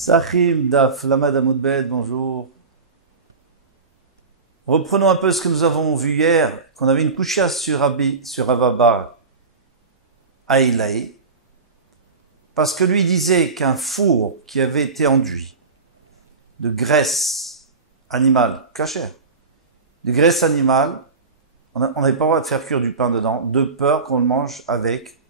Sahim Daf, Lamad Amoudbed, bonjour. Reprenons un peu ce que nous avons vu hier, qu'on avait une couchia sur Avabar Aïlaï, parce que lui disait qu'un four qui avait été enduit de graisse animale, cachère, de graisse animale, on n'avait pas le droit de faire cuire du pain dedans, de peur qu'on le mange avec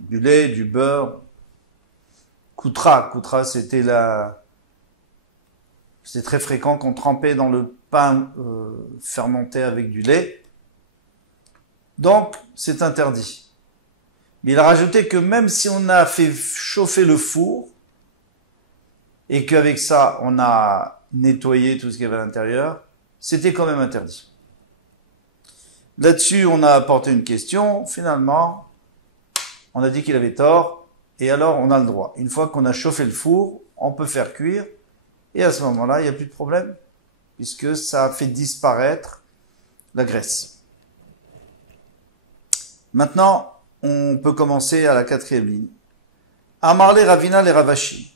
du lait, du beurre. Koutra, c'était très fréquent qu'on trempait dans le pain fermenté avec du lait. Donc, c'est interdit. Mais il a rajouté que même si on a fait chauffer le four, et qu'avec ça, on a nettoyé tout ce qu'il y avait à l'intérieur, c'était quand même interdit. Là-dessus, on a apporté une question. Finalement, on a dit qu'il avait tort. Et alors, on a le droit. Une fois qu'on a chauffé le four, on peut faire cuire. Et à ce moment-là, il n'y a plus de problème, puisque ça a fait disparaître la graisse. Maintenant, on peut commencer à la 4e ligne. Amarle Ravina le Ravashi.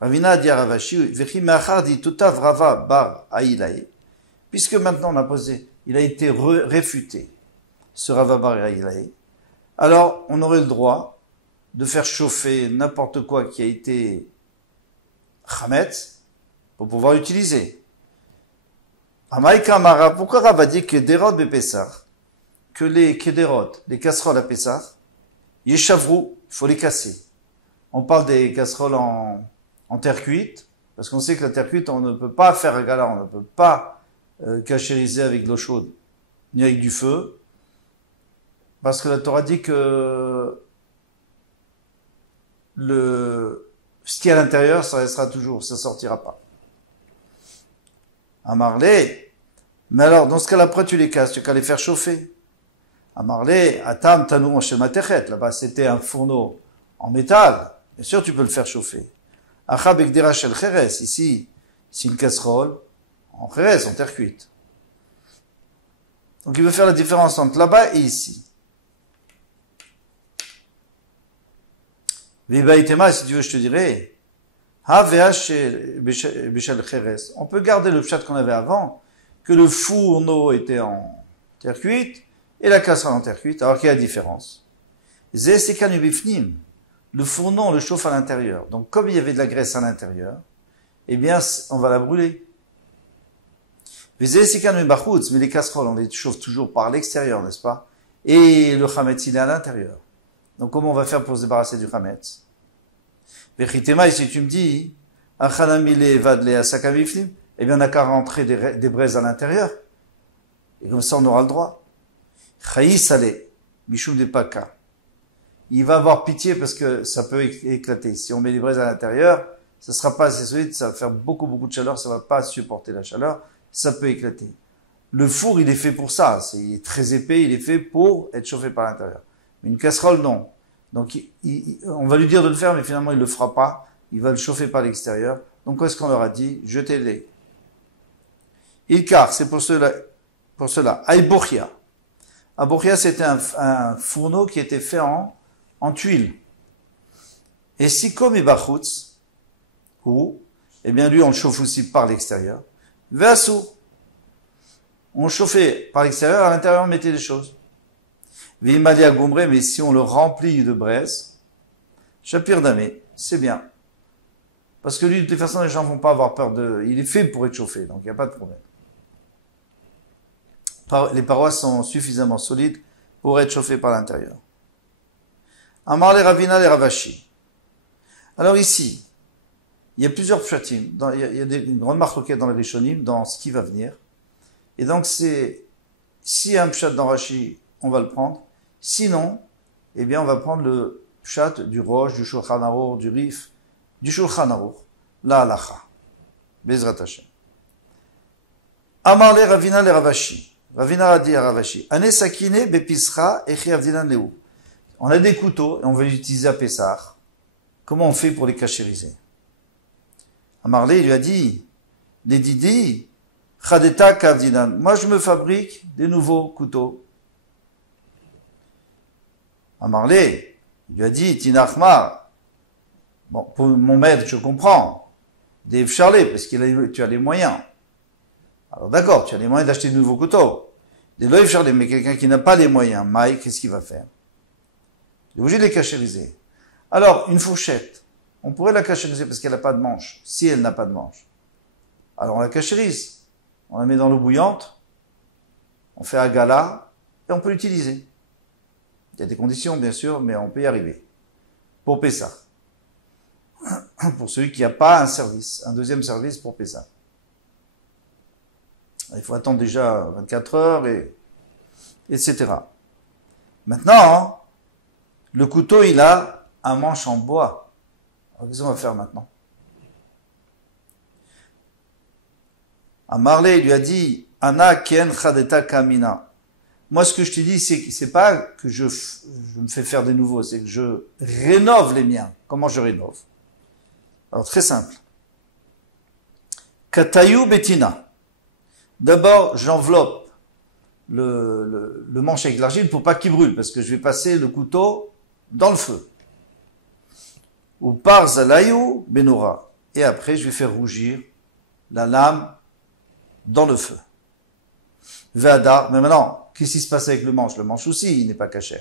Ravina a dit à Ravashi, Vechi me'achar di tutav Rava bar Aïlaï. Puisque maintenant on a posé, il a été réfuté, ce Rava bar Aïlaï. Alors, on aurait le droit de faire chauffer n'importe quoi qui a été chametz pour pouvoir l'utiliser. Amaïka Mara, pourquoi Rav a dit que derot bepessar, que les kederot, les casseroles à Pessah, yeshavrou, il faut les casser. On parle des casseroles en terre cuite, parce qu'on sait que la terre cuite, on ne peut pas faire un gala, on ne peut pas cachériser avec de l'eau chaude, ni avec du feu, parce que la Torah dit que ce qui est à l'intérieur, ça restera toujours, ça sortira pas. Amarlé, mais alors, dans ce cas-là, après tu les casses, tu qu'à les faire chauffer. Amarlé, atam tanou shel matechet, là-bas c'était un fourneau en métal, bien sûr tu peux le faire chauffer. Achab ekdera shel cheres, ici, c'est une casserole en cheres, en terre cuite. Donc il veut faire la différence entre là-bas et ici. Vibaïtema, si tu veux, je te dirais, on peut garder le pshat qu'on avait avant, que le fourneau était en terre cuite, et la casserole en terre cuite, alors qu'il y a la différence. Le fourneau, on le chauffe à l'intérieur. Donc, comme il y avait de la graisse à l'intérieur, eh bien, on va la brûler. Mais les casseroles, on les chauffe toujours par l'extérieur, n'est-ce pas? Et le chametz, il est à l'intérieur. Donc, comment on va faire pour se débarrasser du chametz? Vechitema, si tu me dis, eh bien, on n'a qu'à rentrer des braises à l'intérieur. Et comme ça, on aura le droit. Il va avoir pitié parce que ça peut éclater. Si on met des braises à l'intérieur, ça sera pas assez solide, ça va faire beaucoup de chaleur, ça va pas supporter la chaleur, ça peut éclater. Le four, il est fait pour ça. Il est très épais, il est fait pour être chauffé par l'intérieur. Mais une casserole, non. Donc, on va lui dire de le faire, mais finalement, il le fera pas. Il va le chauffer par l'extérieur. Donc, qu'est-ce qu'on leur a dit? Jetez-les. Ilkar, c'est pour cela. Aïbochia. Aïbochia, c'était un fourneau qui était fait en tuiles. Et si comme Ibachutz, eh bien, lui, on le chauffe aussi par l'extérieur. Veassou. On chauffait par l'extérieur, à l'intérieur, on mettait des choses. Vimalia gombré, mais si on le remplit de braise, Shapir Damé, c'est bien. Parce que lui, de toute façon, les gens vont pas avoir peur il est fait pour être chauffé, donc il n'y a pas de problème. Les parois sont suffisamment solides pour être chauffées par l'intérieur. Amar les Ravina les Ravashi. Alors ici, il y a plusieurs pshatim. Il y a une grande marque dans les Rishonim, dans ce qui va venir. Et donc si il y a un pshat dans Rashi, on va le prendre. Sinon, eh bien, on va prendre le pshat du Rosh, du Shulchan Aruch, du Rif, du Shulchan Aruch, la halacha. Bezrat Hashem. Amar le Ravina le Ravashi. Ravina a dit à Ravashi, Ane sakine bepisra echi avdinan leu. On a des couteaux et on va les utiliser à Pessah. Comment on fait pour les cachériser? Amarlé lui a dit, les didi, chadeta kavdinan. Moi, je me fabrique des nouveaux couteaux. Amarlé lui a dit, Tinachmar, Bon, pour mon maître, je comprends. Des charlets, parce que tu as les moyens. Alors d'accord, tu as les moyens d'acheter de nouveaux couteaux. Des loïf charlets, mais quelqu'un qui n'a pas les moyens, Maï, qu'est-ce qu'il va faire? Il est obligé de les cachériser. Alors, une fourchette, on pourrait la cachériser parce qu'elle n'a pas de manche. Si elle n'a pas de manche, alors on la cachérise. On la met dans l'eau bouillante, on fait un gala, et on peut l'utiliser. Il y a des conditions, bien sûr, mais on peut y arriver. Pour Pessah. Pour celui qui n'a pas un service, un deuxième service pour Pessah. Il faut attendre déjà 24 heures, etc. Maintenant, le couteau, il a un manche en bois. Alors, qu'est-ce qu'on va faire maintenant? Amarle lui a dit, Ana ken chadeta kamina. Moi, ce que je te dis, c'est pas que je me fais faire des nouveaux, c'est que je rénove les miens. Comment je rénove? Alors, très simple. Katayou betina. D'abord, j'enveloppe le manche avec l'argile pour pas qu'il brûle, parce que je vais passer le couteau dans le feu. Ou par zalayou benora. Et après, je vais faire rougir la lame dans le feu. Vadar, mais maintenant, qu'est-ce qui se passe avec le manche? Le manche aussi, il n'est pas caché.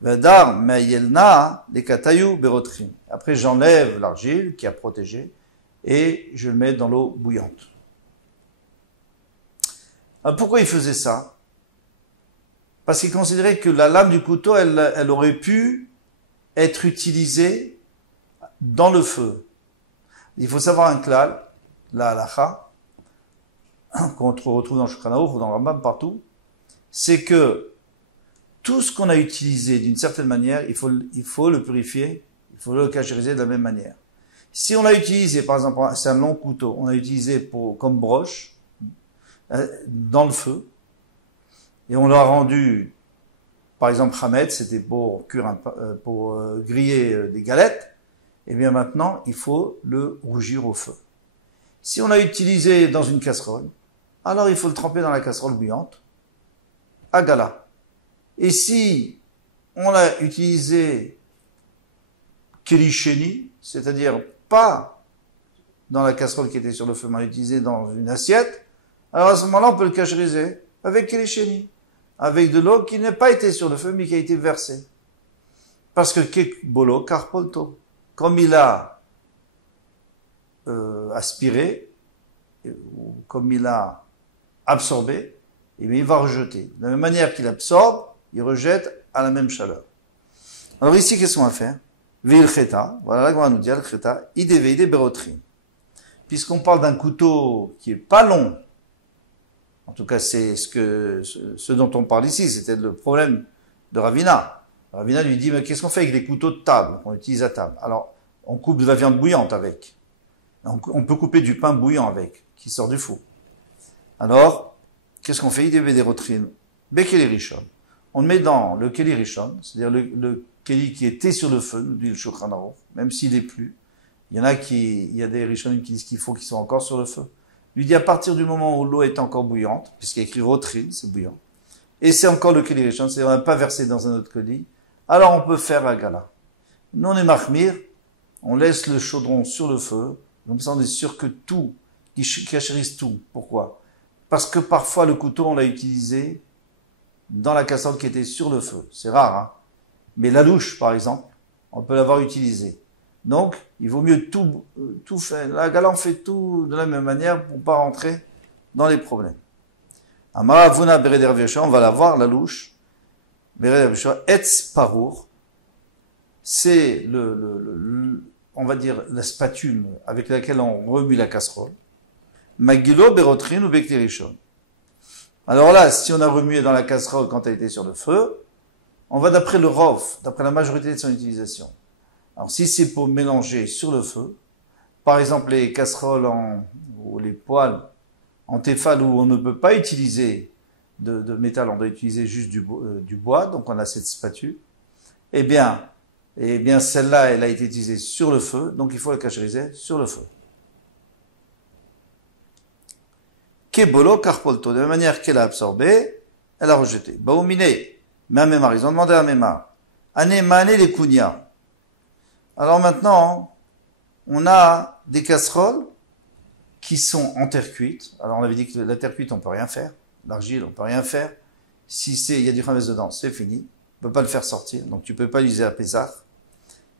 Vadar, mayelna, les katayou berotrim. Après, j'enlève l'argile qui a protégé et je le mets dans l'eau bouillante. Alors, pourquoi il faisait ça? Parce qu'il considérait que la lame du couteau, elle aurait pu être utilisée dans le feu. Il faut savoir un klal, la halacha, qu'on retrouve dans le Shulchan Aruch ou dans le Rambam partout, c'est que tout ce qu'on a utilisé d'une certaine manière, il faut le purifier, il faut le cachériser de la même manière. Si on l'a utilisé, par exemple, c'est un long couteau, on l'a utilisé comme broche, dans le feu, et on l'a rendu, par exemple, Hametz, c'était pour griller des galettes, et bien maintenant, il faut le rougir au feu. Si on l'a utilisé dans une casserole, alors il faut le tremper dans la casserole bouillante, à gala. Et si on l'a utilisé kelisheni, c'est-à-dire pas dans la casserole qui était sur le feu, mais on l'a utilisé dans une assiette, alors à ce moment-là, on peut le cachériser avec kelisheni, avec de l'eau qui n'a pas été sur le feu, mais qui a été versée. Parce que kekbolo karpolto, comme il a aspiré, ou comme il a absorbé, et bien il va rejeter. De la même manière qu'il absorbe, il rejette à la même chaleur. Alors ici, qu'est-ce qu'on va faire? Vil cheta, voilà là qu'on va nous dire, le cheta, ideveide berotrim. Puisqu'on parle d'un couteau qui est pas long, en tout cas c'est ce dont on parle ici, c'était le problème de Ravina. Ravina lui dit, mais qu'est-ce qu'on fait avec les couteaux de table qu'on utilise à table? Alors, on coupe de la viande bouillante avec. On peut couper du pain bouillant avec, qui sort du four. Alors, qu'est-ce qu'on fait? Il devait des rotrines. Bekeli rishon. On le met dans le keli rishon, c'est-à-dire le keli qui était sur le feu, nous dit le Shulchan Aruch, même s'il est plus. Il y a des rishonim qui disent qu'il faut qu'ils soient encore sur le feu. Lui dit à partir du moment où l'eau est encore bouillante, puisqu'il y a écrit rotrine, c'est bouillant, et c'est encore le keli rishon, c'est-à-dire on n'a pas versé dans un autre keli, alors on peut faire la gala. Nous on est mahmir, on laisse le chaudron sur le feu, comme ça on est sûr que tout, qui cachérise tout. Pourquoi? Parce que parfois le couteau on l'a utilisé dans la casserole qui était sur le feu. C'est rare, hein. Mais la louche, par exemple, on peut l'avoir utilisé. Donc, il vaut mieux tout faire. La gala, on fait tout de la même manière pour pas rentrer dans les problèmes. Amara Vuna Bereder Vesha, on va la voir, la louche. Bereder Vesha, Etz Parour. C'est on va dire, la spatule avec laquelle on remue la casserole. Magilo Berotrin ou Bekterishon. Alors là, si on a remué dans la casserole quand elle était sur le feu, on va d'après le rof, d'après la majorité de son utilisation. Alors si c'est pour mélanger sur le feu, par exemple les casseroles ou les poêles en téfal où on ne peut pas utiliser de métal, on doit utiliser juste du bois, donc on a cette spatule, eh bien celle-là, elle a été utilisée sur le feu, donc il faut la cachériser sur le feu. Kebolo karpolto, de la manière qu'elle a absorbé, elle a rejeté. Baoumine, mais à Mémar, ils ont demandé à Mémar. Ané mané les kunya. Alors maintenant, on a des casseroles qui sont en terre cuite. Alors on avait dit que la terre cuite, on peut rien faire. L'argile, on peut rien faire. Si il y a du chametz dedans, c'est fini. On peut pas le faire sortir. Donc tu peux pas l'utiliser à Pessah.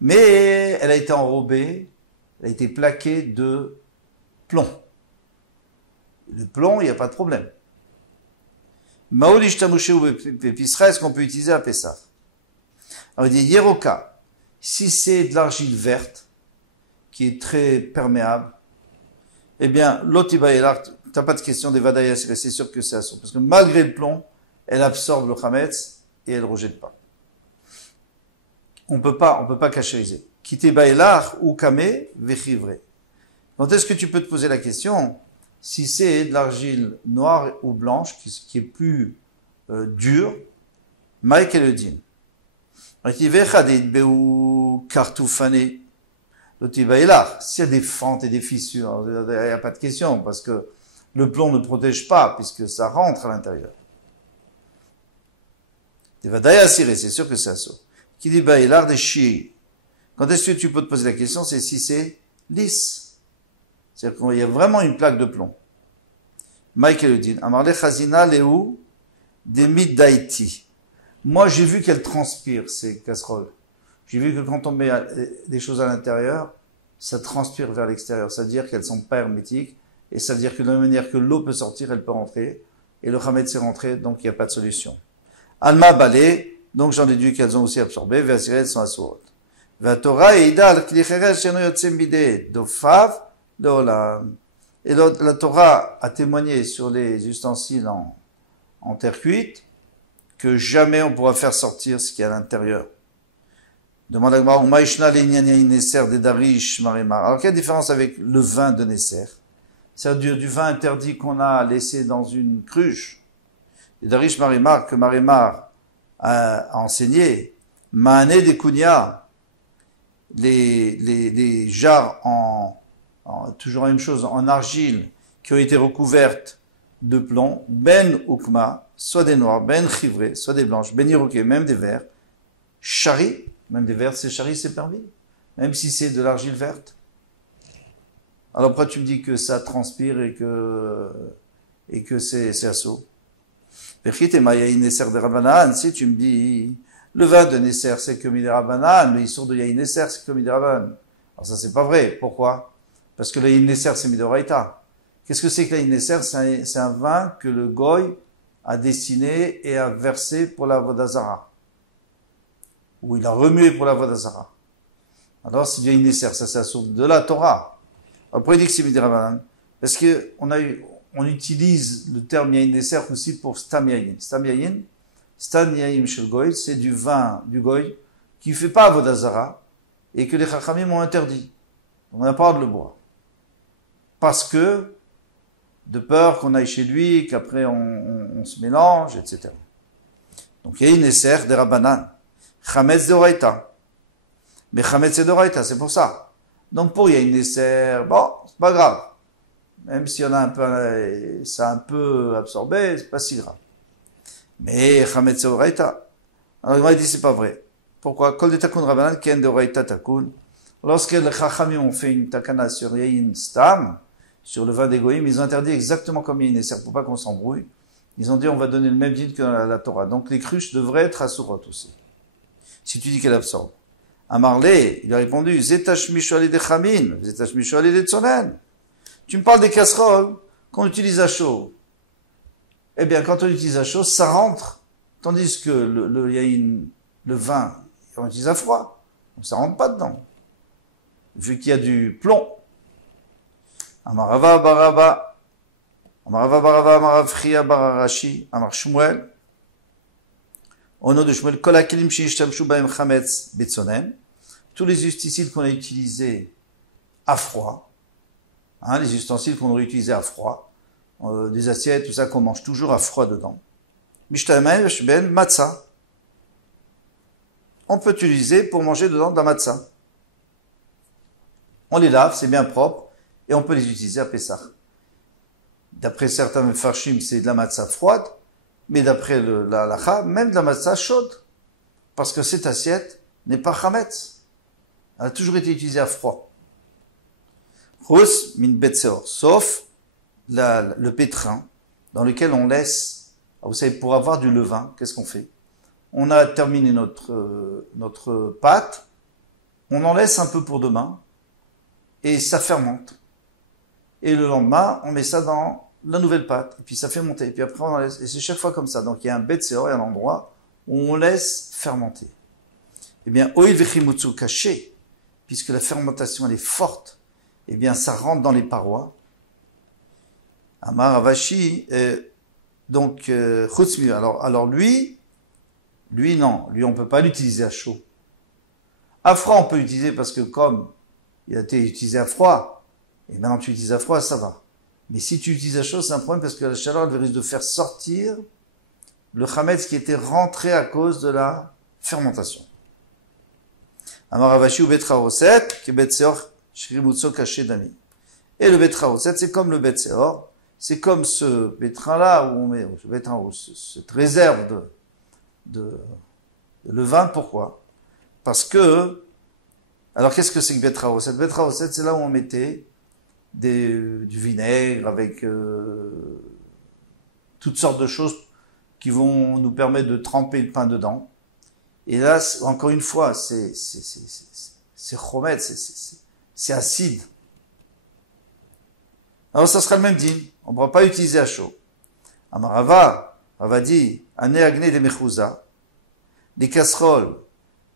Mais elle a été enrobée, elle a été plaquée de plomb. Le plomb, il n'y a pas de problème. Maolish tamouché ou pépisra, est-ce qu'on peut utiliser à Pessah? Alors il dit Yeroka, si c'est de l'argile verte, qui est très perméable, eh bien, l'otibaïlar, t'as pas de question des vadayas, c'est sûr que c'est assourd. Parce que malgré le plomb, elle absorbe le chametz et elle ne rejette pas. On peut pas cachériser. Quitter baïlar ou kamé, vechivre. Quand est-ce que tu peux te poser la question? Si c'est de l'argile noire ou blanche, qui est plus dure, Mike et le din. S'il y a des fentes et des fissures, il n'y a pas de question, parce que le plomb ne protège pas, puisque ça rentre à l'intérieur. C'est sûr que c'est ça. Qui dit baïlar des chi. Quand est-ce que tu peux te poser la question? C'est si c'est lisse. C'est-à-dire qu'il y a vraiment une plaque de plomb. Michael Udin, Amarle Chazina Léou, des Midaiti. Moi, j'ai vu qu'elles transpirent, ces casseroles. J'ai vu que quand on met des choses à l'intérieur, ça transpire vers l'extérieur. C'est-à-dire qu'elles sont pas hermétiques. Et ça veut dire que de la même manière que l'eau peut sortir, elle peut rentrer. Et le chametz est rentré, donc il n'y a pas de solution. Alma balé, donc j'en déduis qu'elles ont aussi absorbé. Versiré, elles sont assourdes. Va Torah et Ida, al-Klicheres, sheno yotzem bide, dofav, leolam. Et la Torah a témoigné sur les ustensiles en terre cuite que jamais on pourra faire sortir ce qui est à l'intérieur. Demande à Gmar, Maïshna l'inyan Nesser des Darish Marimar. Alors, quelle est la différence avec le vin de Nesser? C'est-à-dire du vin interdit qu'on a laissé dans une cruche. Les Darish Marimar, que Marimar a enseigné, Mahané des Kounia, les jarres toujours la même chose, en argile, qui ont été recouvertes de plomb, ben ukma, soit des noirs, ben chivré, soit des blanches, ben iroquet, même des verts, chari, même des verts, c'est chari, c'est permis, même si c'est de l'argile verte. Alors pourquoi tu me dis que ça transpire et que c'est assaut? Si tu me dis, le vin de Nesser, c'est que Midirabanan, mais il sort de Yaïn Nesser, c'est que Midirabanan. Alors ça, c'est pas vrai. Pourquoi? Parce que le Yaïn Nesser, c'est Midoraïta. Qu'est-ce que c'est que le Yaïn Nesser? C'est un vin que le Goy a dessiné et a versé pour la Vodazara. Ou il a remué pour la Vodazara. Alors c'est du Yaïn Nesser, ça c'est la source de la Torah. Après il dit que c'est Midirabanan. Parce que on utilise le terme Yaïn Nesser aussi pour Stam Yaïn. Stam Yaïn, Stan Yaïm Shel Goy, c'est du vin du Goy qui ne fait pas Vodazara et que les Chachamim ont interdit. On n'a pas le droit de le boire. Parce que, de peur qu'on aille chez lui, qu'après on se mélange, etc. Donc Yaïn Nesser des Rabbanan. Chametz de Oraïta. Mais Chametz c'est de Oraïta, c'est pour ça. Donc pour Yaïn Nesser, bon, c'est pas grave. Même si on a ça a un peu absorbé, c'est pas si grave. Mais Chametz Oraïta. Alors il dit c'est pas vrai. Pourquoi? Kol de takun Rabbanan ken de Oraïta takun. Lorsque les Chachamim ont fait une takana sur Yayin Stam, sur le vin des Goïm, ils ont interdit exactement comme Yayin Nesser pour pas qu'on s'embrouille. Ils ont dit on va donner le même din que dans la Torah. Donc les cruches devraient être assourot aussi. Si tu dis qu'elle absorbe. Amarlé, il a répondu Zetash Mishoali de Chamin, Zetash Mishoali de Tsonen. Tu me parles des casseroles qu'on utilise à chaud. Eh bien, quand on utilise à chaud, ça rentre. Tandis que le vin, on utilise à froid. Donc ça rentre pas dedans. Vu qu'il y a du plomb. Amarava baraba. Amarava baraba, amaravchia bararashi, amar Shmuel. Au nom de Shmuel, kol hakelim sheishtamshu bahem chametz betzonen. Tous les ustensiles qu'on a utilisés à froid. Les ustensiles qu'on aurait utilisés à froid, des assiettes, tout ça qu'on mange toujours à froid dedans. Mishtamesh ben matzah. On peut utiliser pour manger dedans de la matzah. On les lave, c'est bien propre, et on peut les utiliser à Pessah. D'après certains mefarshim, c'est de la matzah froide, mais d'après la halacha, même de la matzah chaude. Parce que cette assiette n'est pas chametz. Elle a toujours été utilisée à froid. Rus min betseor, sauf le pétrin dans lequel on laisse, vous savez, pour avoir du levain, qu'est-ce qu'on fait? On a terminé notre pâte, on en laisse un peu pour demain, et ça fermente. Et le lendemain, on met ça dans la nouvelle pâte, et puis ça fait monter, et puis après on en laisse, et c'est chaque fois comme ça. Donc il y a un betseor, il y a un endroit où on laisse fermenter. Eh bien, oil vechimutsu caché, puisque la fermentation elle est forte, eh bien ça rentre dans les parois. Amar Avashi, donc chutzmi. Alors lui non, lui on peut pas l'utiliser à chaud. À froid on peut l'utiliser parce que comme il a été utilisé à froid, et maintenant tu utilises à froid, ça va. Mais si tu utilises à chaud, c'est un problème parce que la chaleur elle risque de faire sortir le chametz qui était rentré à cause de la fermentation. Amar Avashi ou betraoset, qui betseor shrimutso caché dami. Et le betraoset, c'est comme le betseor, c'est comme ce pétrin-là où on met, cette réserve de levain. Pourquoi? Parce que, alors qu'est-ce que c'est que betraoset? Betraoset, c'est là où on mettait du vinaigre avec toutes sortes de choses qui vont nous permettre de tremper le pain dedans. Et là, encore une fois, c'est chomet, c'est acide. Alors ça sera le même din. On ne pourra pas utiliser à chaud. Amarava, Rava dit, ane agne de mechouza, des casseroles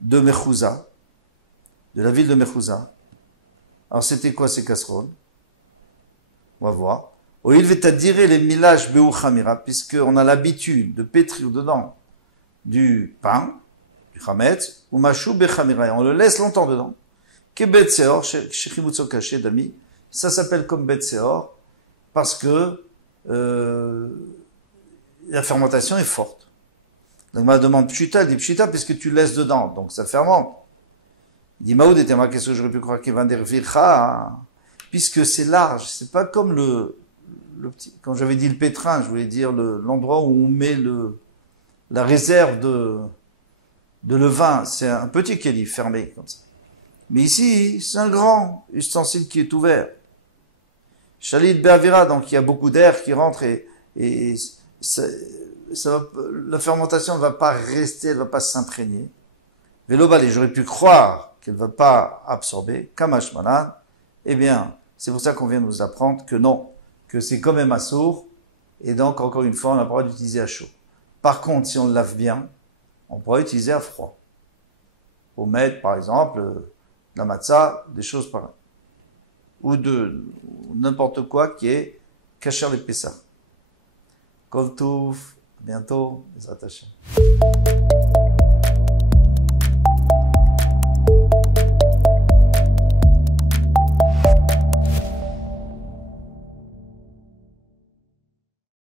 de Mechouza, de la ville de Mechouza. Alors c'était quoi ces casseroles? On va voir. Ou il va dire les milages be'uchamira, puisqu'on a l'habitude de pétrir dedans du pain, du chametz, ou machou bechamira, et on le laisse longtemps dedans. Que betseor, shechimutso caché d'ami, ça s'appelle comme betseor, parce que la fermentation est forte. Donc, ma demande pshuta, dit pshuta, puisque tu laisses dedans, donc ça fermente. Il dit, Maoud était moi, qu'est-ce que j'aurais pu croire qu'il va dire vircha, puisque c'est large, c'est pas comme le petit, quand j'avais dit le pétrin, je voulais dire l'endroit où on met la réserve de levain, c'est un petit kéli fermé, comme ça. Mais ici, c'est un grand ustensile qui est ouvert. Shalit be'avira, donc il y a beaucoup d'air qui rentre et la fermentation ne va pas rester, elle ne va pas s'imprégner. Vélobali, j'aurais pu croire qu'elle ne va pas absorber, kamash malan. Eh bien, c'est pour ça qu'on vient de nous apprendre que non, que c'est quand même assourd, et donc, encore une fois, on n'a pas le droit d'utiliser à chaud. Par contre, si on le lave bien, on pourra utiliser à froid. Pour mettre, par exemple, la matzah, des choses pareilles. Ou n'importe quoi qui est kasher les Pessah. Kol Touv, à bientôt, les attachés.